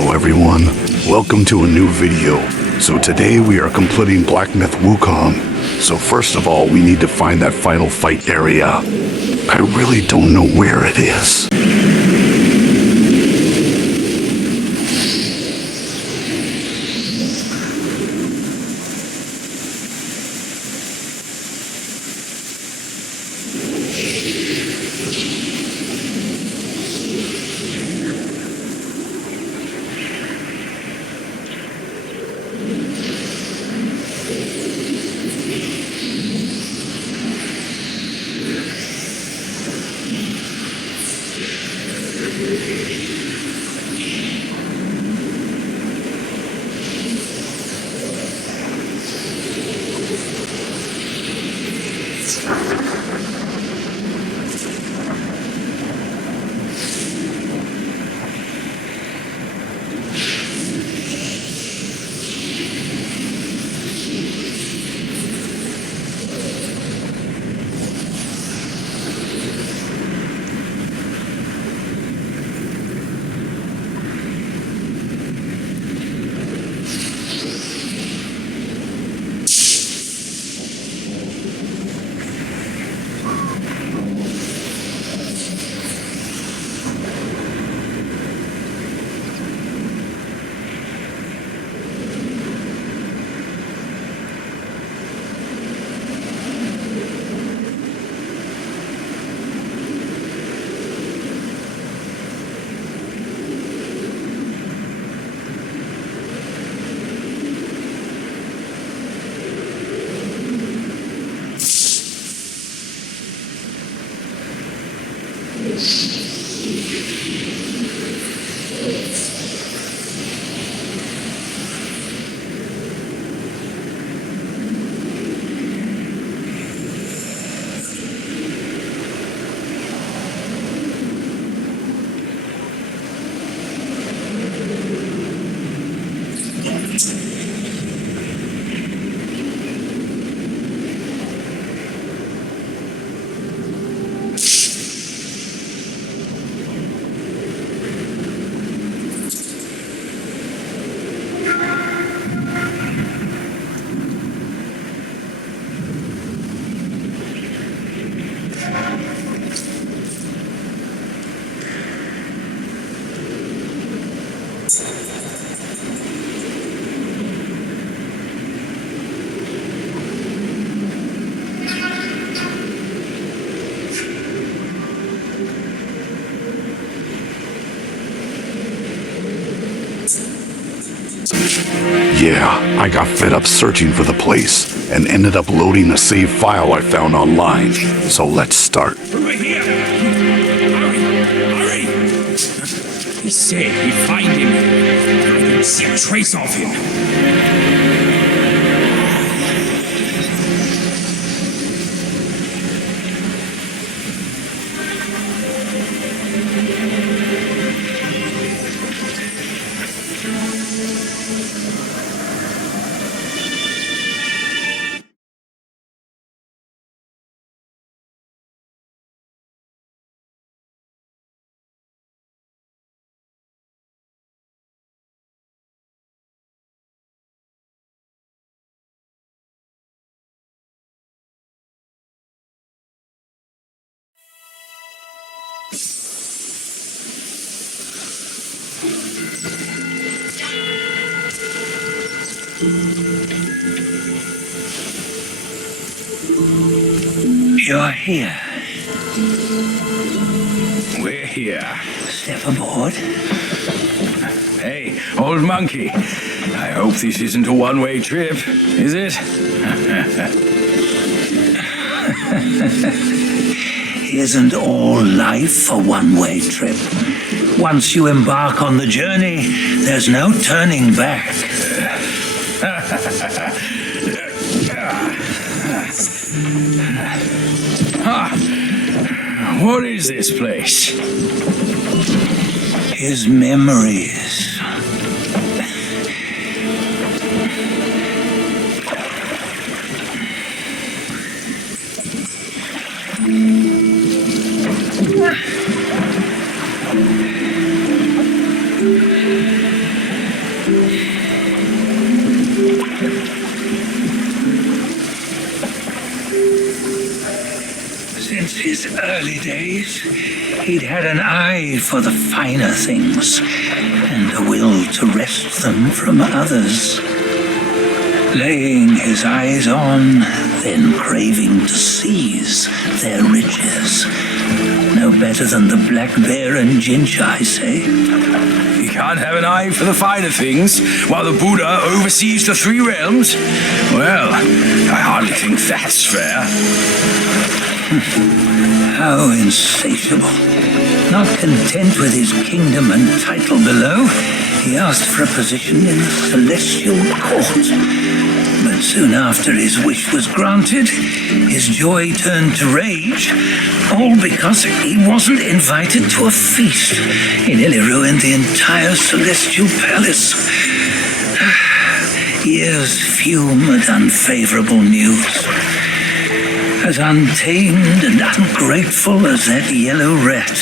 Hello everyone, welcome to a new video. So today we are completing Black Myth Wukong. So first of all, we need to find that final fight area. I really don't know where it is. Yeah, I got fed up searching for the place and ended up loading a save file I found online. So let's start. Over here! Hurry! He said he'd find him. I didn't see a trace of him. You're here. We're here. Step aboard. Hey, old monkey. I hope this isn't a one-way trip, is it? Isn't all life a one-way trip? Once you embark on the journey, there's no turning back. What is this place? His memories. Since his early days, he'd had an eye for the finer things and a will to wrest them from others. Laying his eyes on, then craving to seize their riches. No better than the black bear and Jinch, I say. You can't have an eye for the finer things while the Buddha oversees the three realms? Well, I hardly think that's fair. How insatiable. Not content with his kingdom and title below, he asked for a position in the celestial court. But soon after his wish was granted, his joy turned to rage, all because he wasn't invited to a feast. He nearly ruined the entire celestial palace. Ears fume at unfavorable news. As untamed and ungrateful as that yellow rat.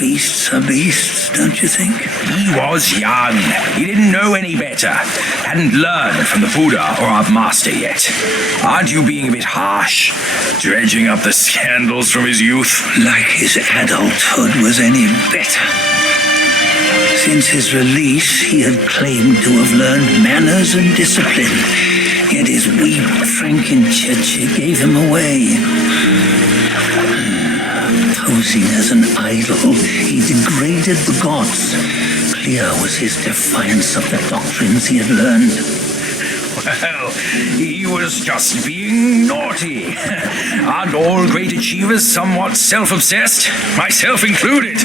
Beasts are beasts, don't you think? He was young. He didn't know any better. Hadn't learned from the Buddha or our master yet. Aren't you being a bit harsh? Dredging up the scandals from his youth? Like his adulthood was any better. Since his release, he had claimed to have learned manners and discipline. Yet his weak Frankenchurch gave him away. Posing as an idol, he degraded the gods. Clear was his defiance of the doctrines he had learned. Well, he was just being naughty. Aren't all great achievers somewhat self-obsessed? Myself included.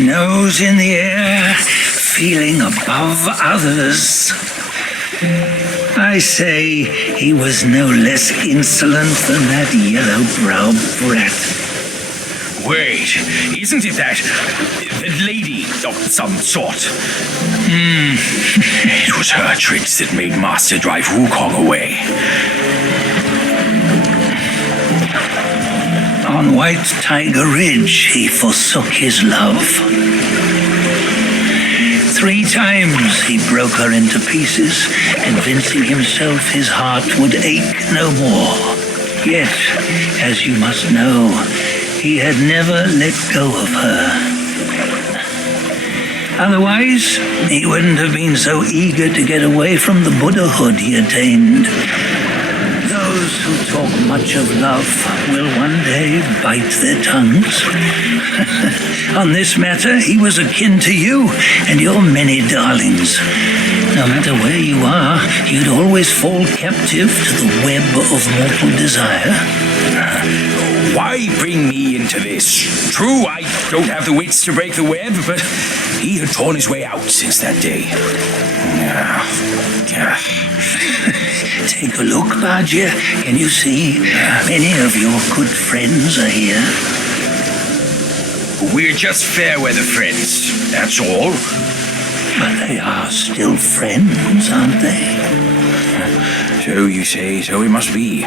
Nose in the air, feeling above others. I say he was no less insolent than that yellow-browed brat. Wait, isn't it that lady of some sort? It was her tricks that made Master drive Wukong away. On White Tiger Ridge, he forsook his love. 3 times he broke her into pieces, convincing himself his heart would ache no more. Yet, as you must know, he had never let go of her. Otherwise, he wouldn't have been so eager to get away from the Buddhahood he attained. Those who talk much of love will one day bite their tongues. On this matter, he was akin to you and your many darlings. No matter where you are, you'd always fall captive to the web of mortal desire. Why bring me into this? True, I don't have the wits to break the web, but he had torn his way out since that day. Take a look, Bajia. Can you see? Many of your good friends are here. We're just fair weather friends, that's all. But they are still friends, aren't they? So you say, so it must be.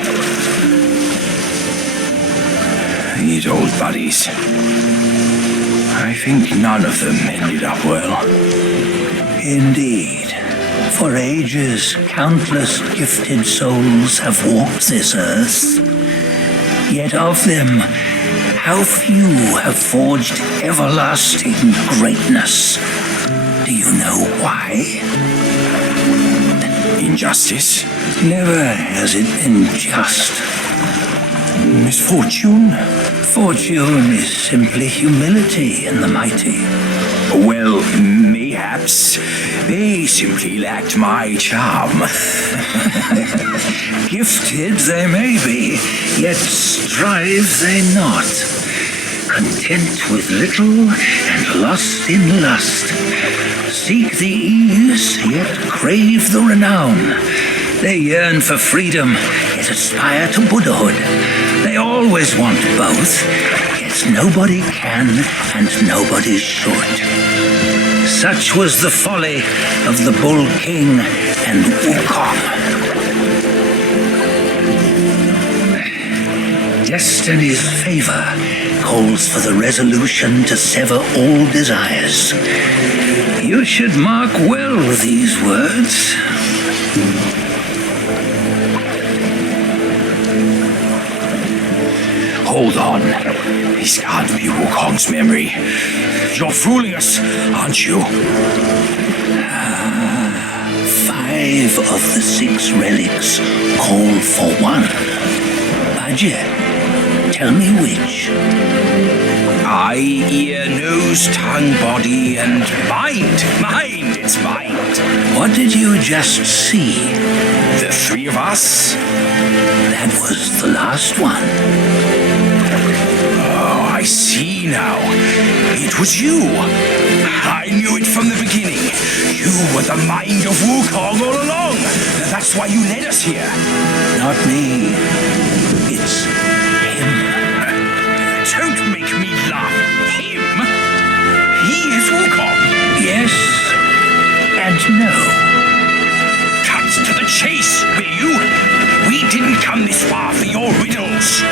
These old buddies. I think none of them ended up well. Indeed. For ages, countless gifted souls have walked this earth. Yet of them, how few have forged everlasting greatness? Do you know why? Injustice? Never has it been just. Misfortune? Fortune is simply humility in the mighty. Well, mayhaps they simply lacked my charm. Gifted they may be, yet strive they not. Content with little and lost in lust. Seek the ease, yet crave the renown. They yearn for freedom, yet aspire to Buddhahood. They always want both, yet nobody can and nobody should. Such was the folly of the Bull King and Wukong. Destiny's favor calls for the resolution to sever all desires. You should mark well these words. Hold on. This can't be Wukong's memory. You're fooling us, aren't you? 5 of the 6 relics call for one. Bajie, tell me which. Eye, ear, nose, tongue, body, and mind. Mind, it's mind. What did you just see? The 3 of us? That was the last one. Oh, I see now. It was you. I knew it from the beginning. You were the mind of Wukong all along. That's why you led us here. Not me. It's him. Don't make me laugh. Him? He is Wukong. Yes and no. Cut to the chase, will you? We didn't come this far for your riddles.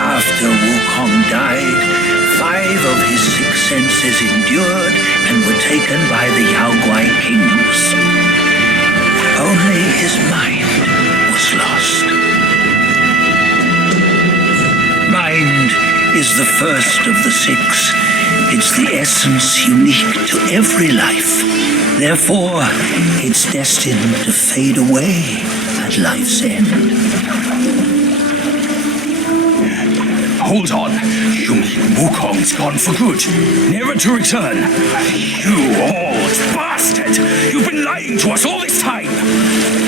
After Wukong died, 5 of his 6 senses endured and were taken by the Yaoguai kings. Only his mind was lost. Mind is the first of the 6. It's the essence unique to every life. Therefore, it's destined to fade away at life's end. Hold on. You mean Wukong's gone for good, never to return? You old bastard! You've been lying to us all this time!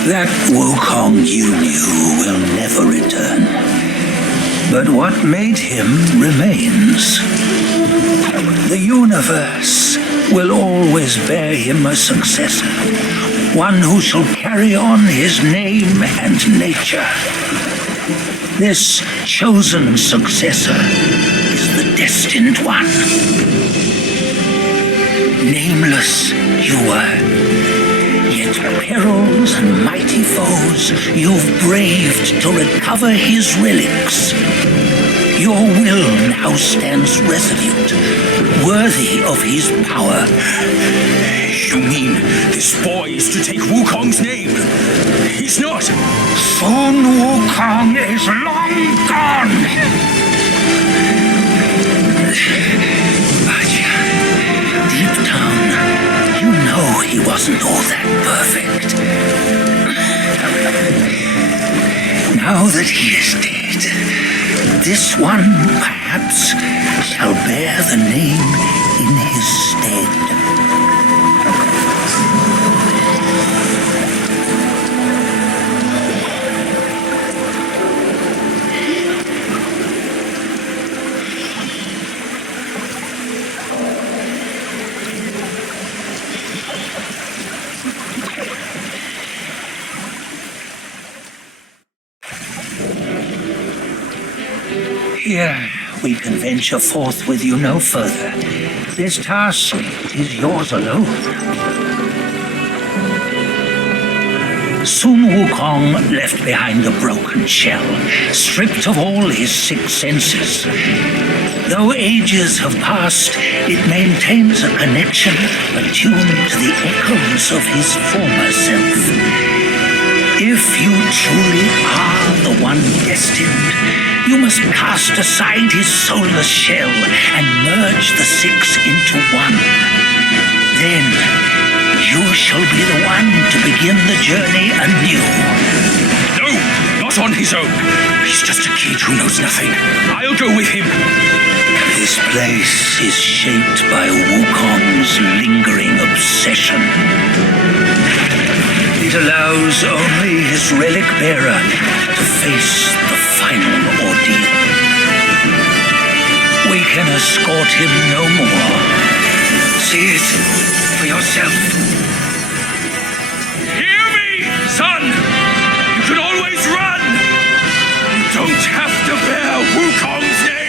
That Wukong you knew will never return. But what made him remains. The universe will always bear him a successor, one who shall carry on his name and nature. This chosen successor is the destined one. Nameless you were, yet perils and mighty foes you've braved to recover his relics. Your will now stands resolute, worthy of his power. You mean this boy is to take Wukong's name? He's not. Sun Wukong is long gone. But deep down, you know he wasn't all that perfect. Now that he is dead, this one perhaps shall bear the name in his stead. Here, we can venture forth with you no further. This task is yours alone. Sun Wukong left behind a broken shell, stripped of all his 6 senses. Though ages have passed, it maintains a connection attuned to the echoes of his former self. If you truly are the one destined, you must cast aside his soulless shell and merge the 6 into one. Then you shall be the one to begin the journey anew. No, not on his own. He's just a kid who knows nothing. I'll go with him. This place is shaped by Wukong's lingering obsession. It allows only his relic bearer to face the final ordeal. We can escort him no more. See it for yourself. Hear me, son! You can always run! You don't have to bear Wukong's name!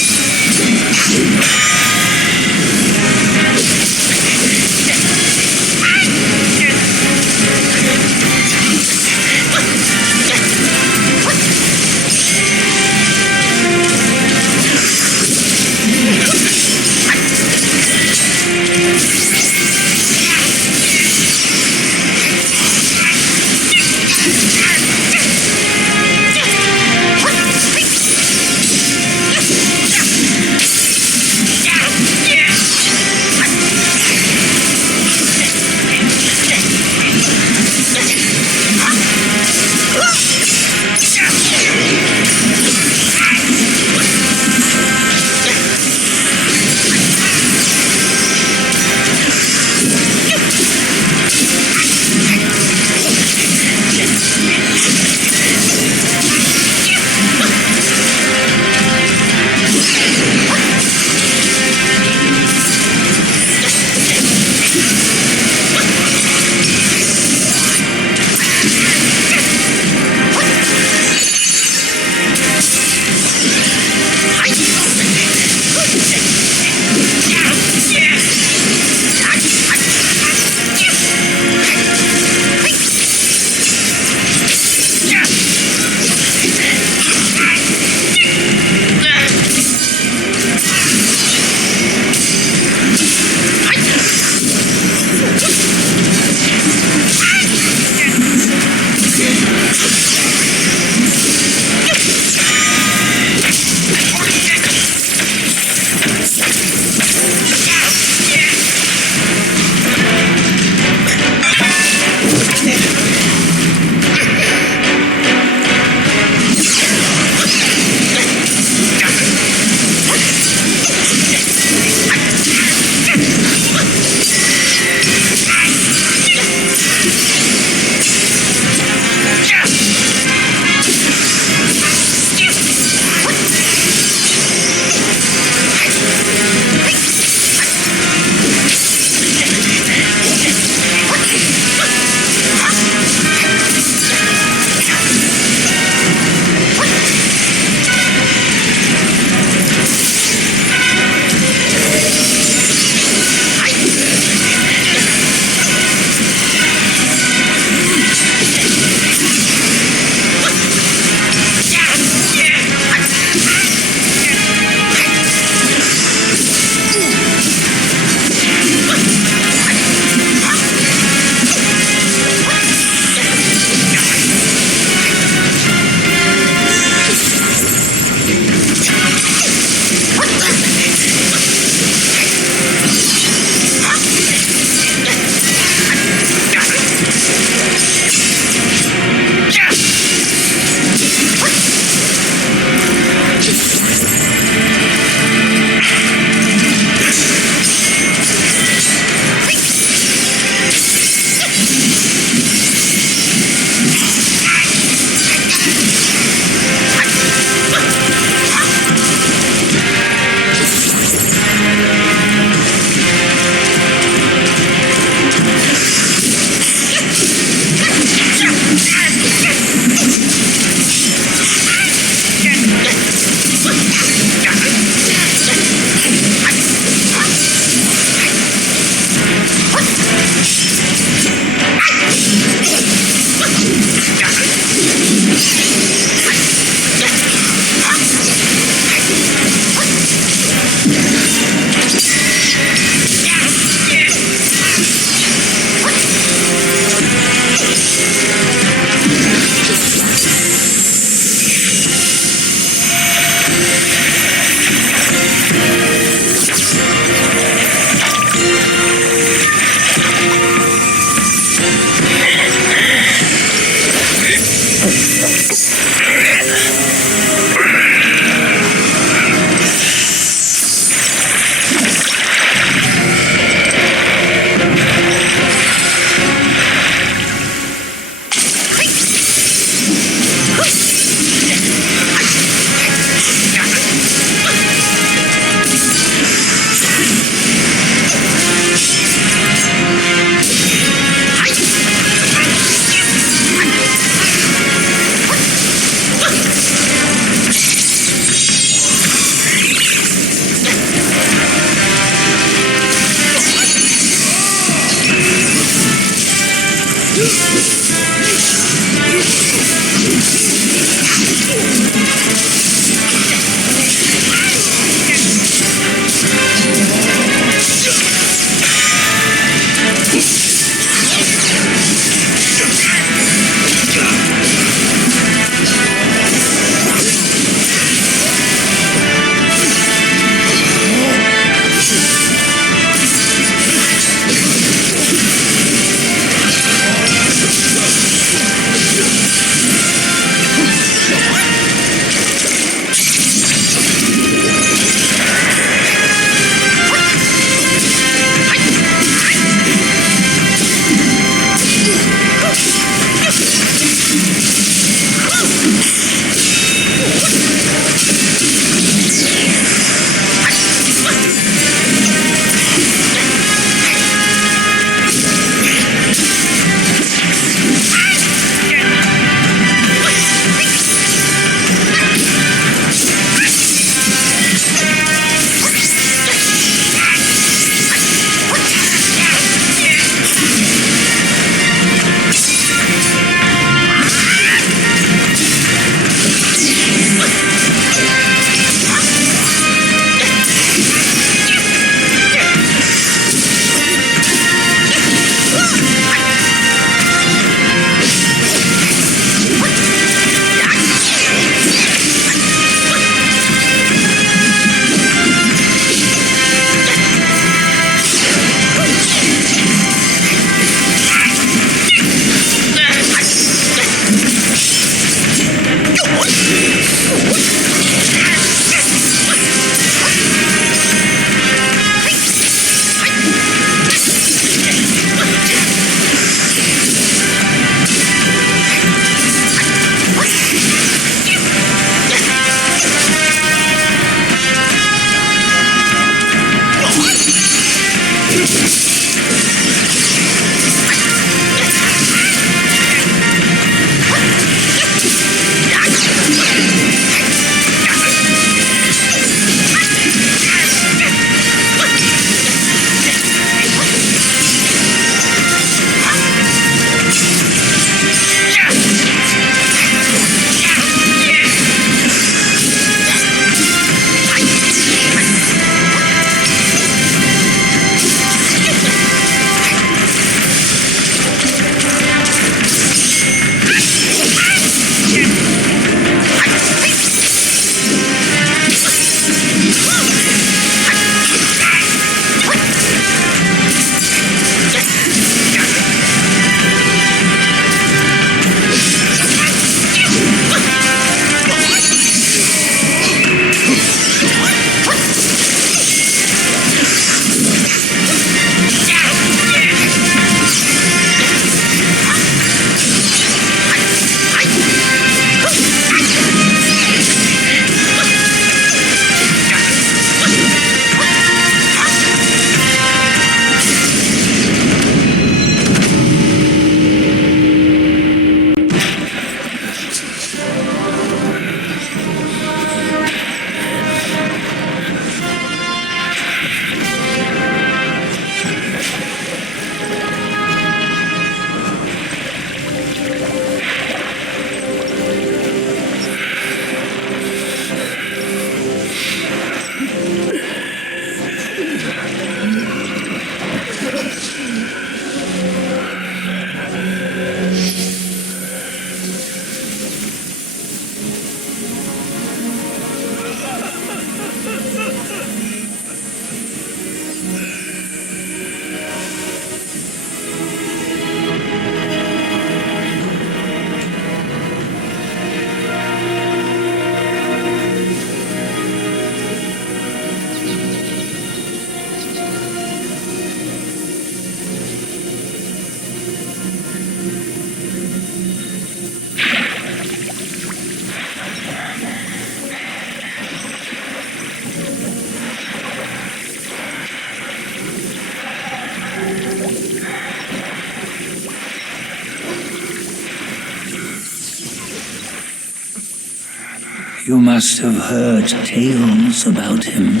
You must have heard tales about him.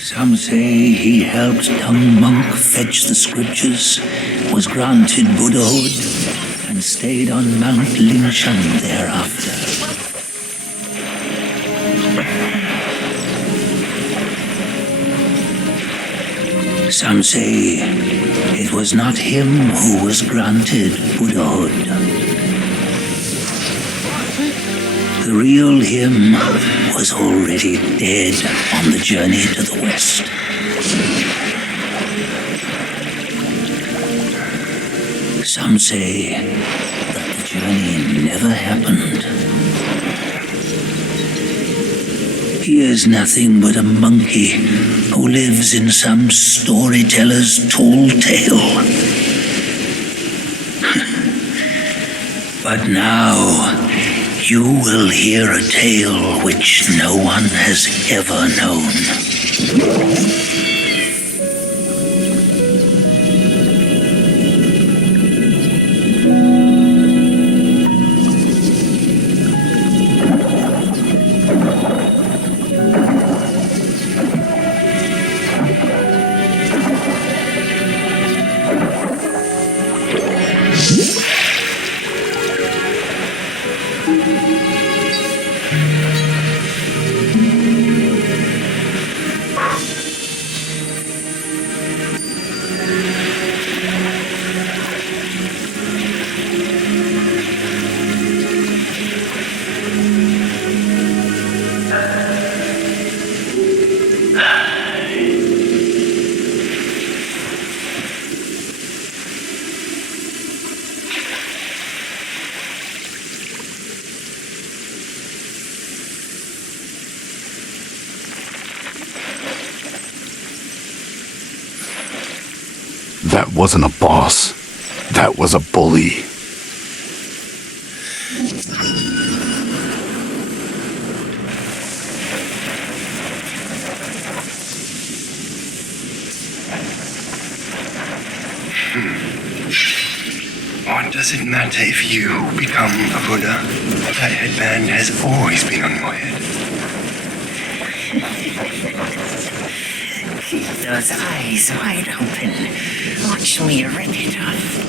Some say he helped young monk fetch the scriptures, was granted Buddhahood, and stayed on Mount Lingshan thereafter. Some say it was not him who was granted Buddhahood. The real him was already dead on the journey to the west. Some say that the journey never happened. He is nothing but a monkey who lives in some storyteller's tall tale. But now, you will hear a tale which no one has ever known. That wasn't a boss. That was a bully. What does it matter if you become a Buddha? That headband has always been on your head. Keep those eyes wide open. Watch me rip it off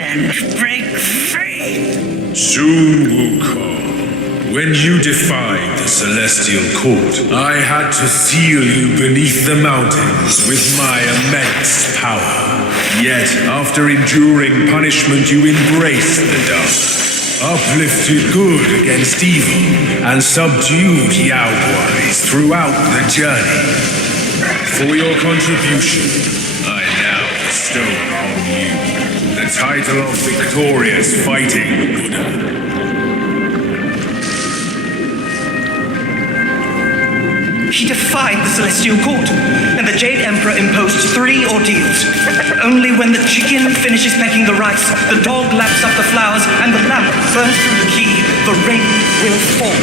and break free. Soon, Wukong, when you defied the Celestial Court, I had to seal you beneath the mountains with my immense power. Yet, after enduring punishment, you embraced the dark, uplifted good against evil, and subdued Yaoguais throughout the journey. For your contribution, I now bestow upon you the title of Victorious Fighting Buddha. He defied the Celestial Court, and the Jade Emperor imposed 3 ordeals. Only when the chicken finishes pecking the rice, the dog laps up the flowers, and the lamp burns through the key, the rain will fall.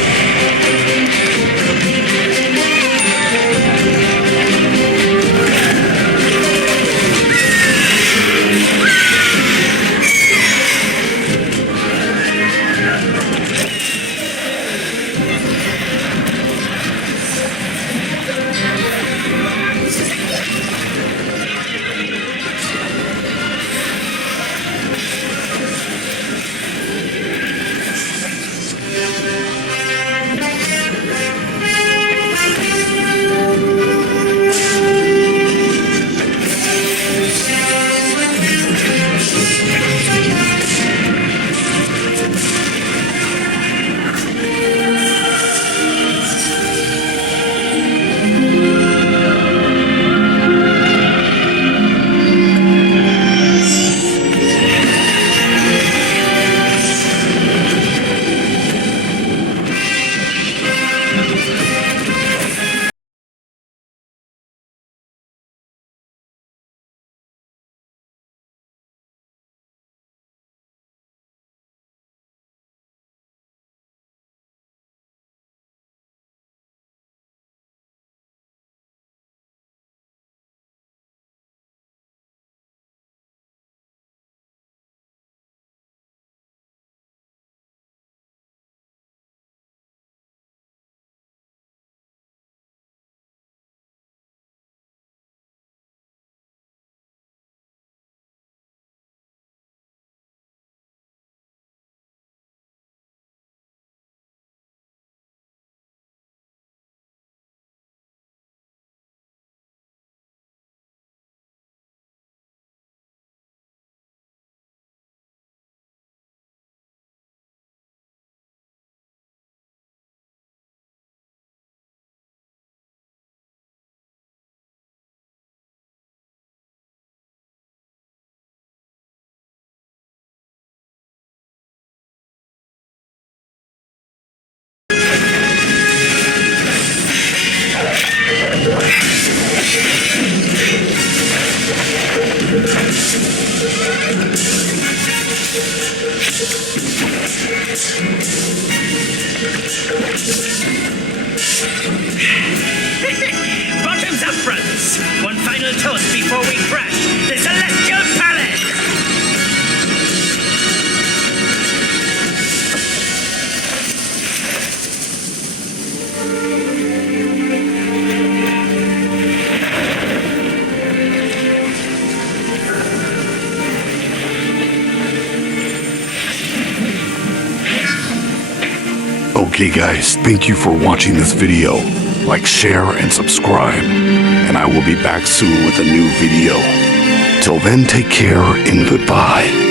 Bottoms up, brothers. One final toast before we crash the Celestial Palace. Okay guys, thank you for watching this video. Like, share, and subscribe. And I will be back soon with a new video. Till then, take care and goodbye.